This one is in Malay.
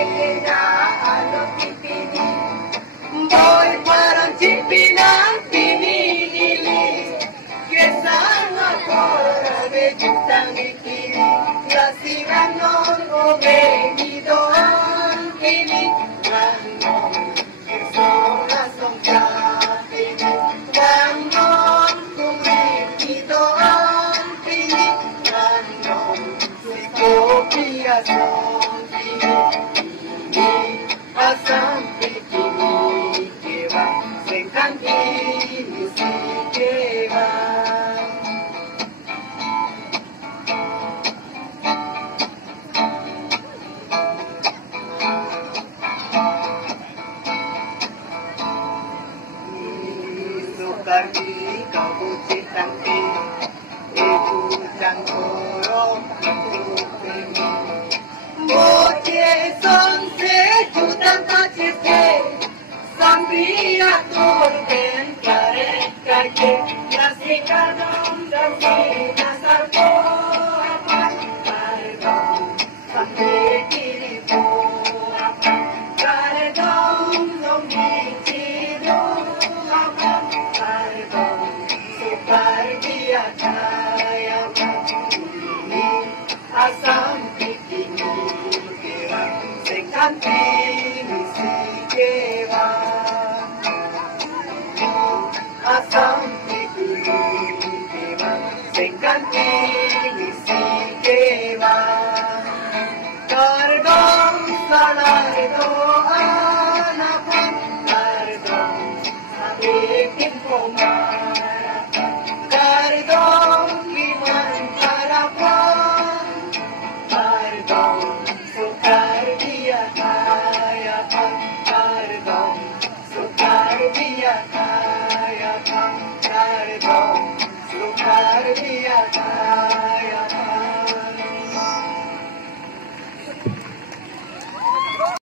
kaya ano pipili. Boy, parang chipinang pinili. Kesang ako rabe jutang ikili. Lasiran non o benidon kini. Ganon, kesora song chapini. Ganon, kumikidon kini. Ganon, sikopia song kini. Asam pikini kewa, sengkang ini si kewa. Sukari kabucit tangki, ibu cangkorong tupini. Boce son se jutang kaciste, sambil atur ben karek kake, nasi kadang dan si nasar po apa, karedong sambil kiri po apa, karedong lombi apa, karedong sukar dia kaya ini asam pikini. Sengkantini si kewa, asam pikini kewa, sengkantini.